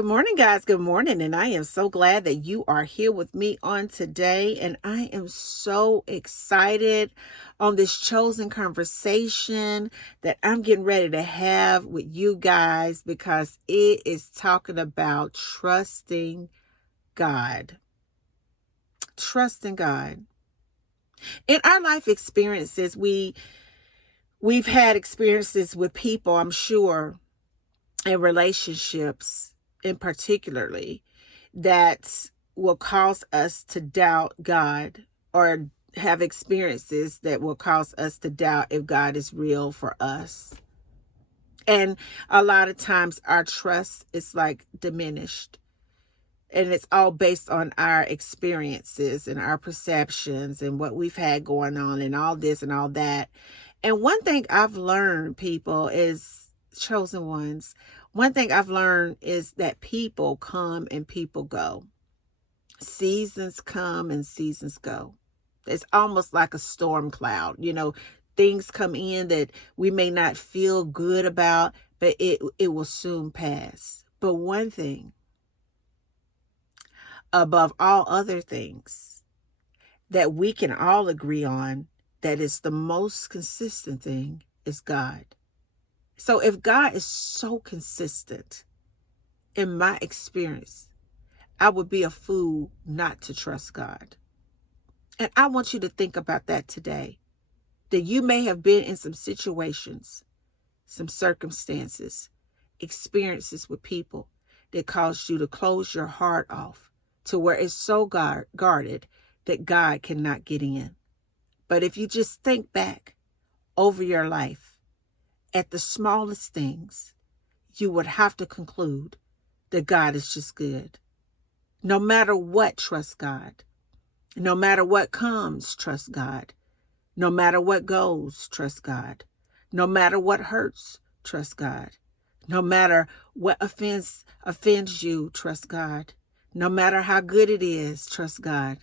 Good morning, guys. Good morning. And I am so glad that you are here with me on today. And I am so excited on this chosen conversation that I'm getting ready to have with you guys because it is talking about trusting God. Trusting God. In our life experiences, we've had experiences with people, I'm sure, in relationships in particularly, that will cause us to doubt God or have experiences that will cause us to doubt if God is real for us. And a lot of times our trust is like diminished. And it's all based on our experiences and our perceptions and what we've had going on and all this and all that. And one thing I've learned, people, is chosen ones. One thing I've learned is that people come and people go. Seasons come and seasons go. It's almost like a storm cloud. Things come in that we may not feel good about, but it will soon pass. But one thing, above all other things, that we can all agree on, that is the most consistent thing, is God. So if God is so consistent, in my experience, I would be a fool not to trust God. And I want you to think about that today, that you may have been in some situations, some circumstances, experiences with people that caused you to close your heart off to where it's so guarded that God cannot get in. But if you just think back over your life at the smallest things, you would have to conclude that God is just good. No matter what, trust God. No matter what comes, trust God. No matter what goes, trust God. No matter what hurts, trust God. No matter what offends you, trust God. No matter how good it is, trust God.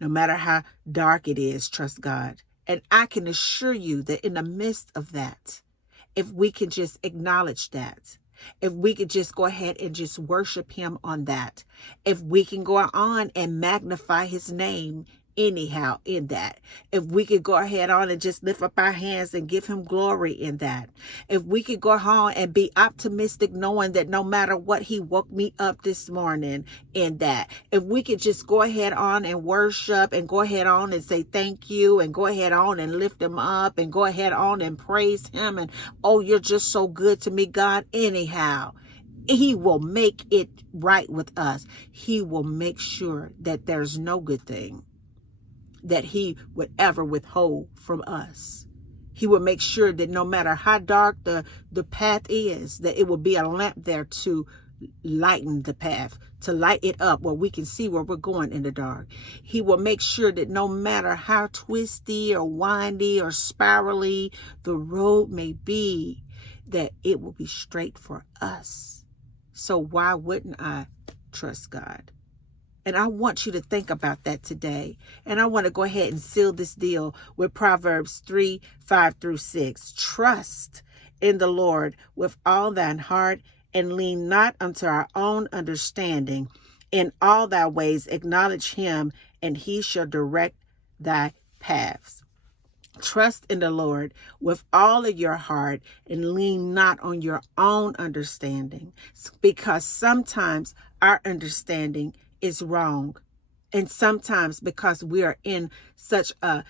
No matter how dark it is, trust God. And I can assure you that in the midst of that, if we can just acknowledge that, if we could just go ahead and just worship him on that, if we can go on and magnify his name anyhow in that, if we could go ahead on and just lift up our hands and give him glory in that, if we could go on and be optimistic knowing that no matter what, he woke me up this morning in that, if we could just go ahead on and worship and go ahead on and say thank you and go ahead on and lift him up and go ahead on and praise him and, oh, you're just so good to me, God, anyhow. He will make it right with us. He will make sure that there's no good thing that he would ever withhold from us. He will make sure that no matter how dark the path is, that it will be a lamp there to lighten the path, to light it up where we can see where we're going in the dark. He will make sure that no matter how twisty or windy or spirally the road may be, that it will be straight for us. So why wouldn't I trust God? And I want you to think about that today. And I want to go ahead and seal this deal with Proverbs 3:5-6. Trust in the Lord with all thine heart and lean not unto our own understanding. In all thy ways acknowledge him, and he shall direct thy paths. Trust in the Lord with all of your heart and lean not on your own understanding, because sometimes our understanding is wrong. And sometimes because we are in such a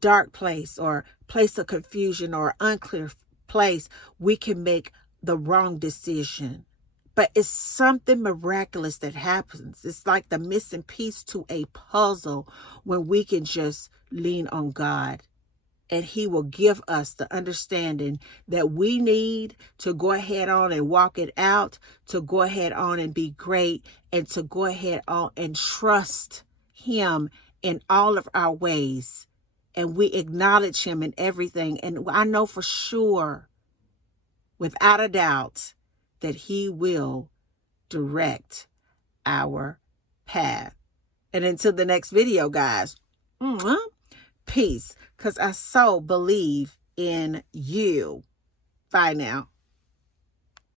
dark place or place of confusion or unclear place, we can make the wrong decision. But it's something miraculous that happens. It's like the missing piece to a puzzle when we can just lean on God. And he will give us the understanding that we need to go ahead on and walk it out, to go ahead on and be great, and to go ahead on and trust him in all of our ways. And we acknowledge him in everything. And I know for sure, without a doubt, that he will direct our path. And until the next video, guys, peace, because I so believe in you. Bye now.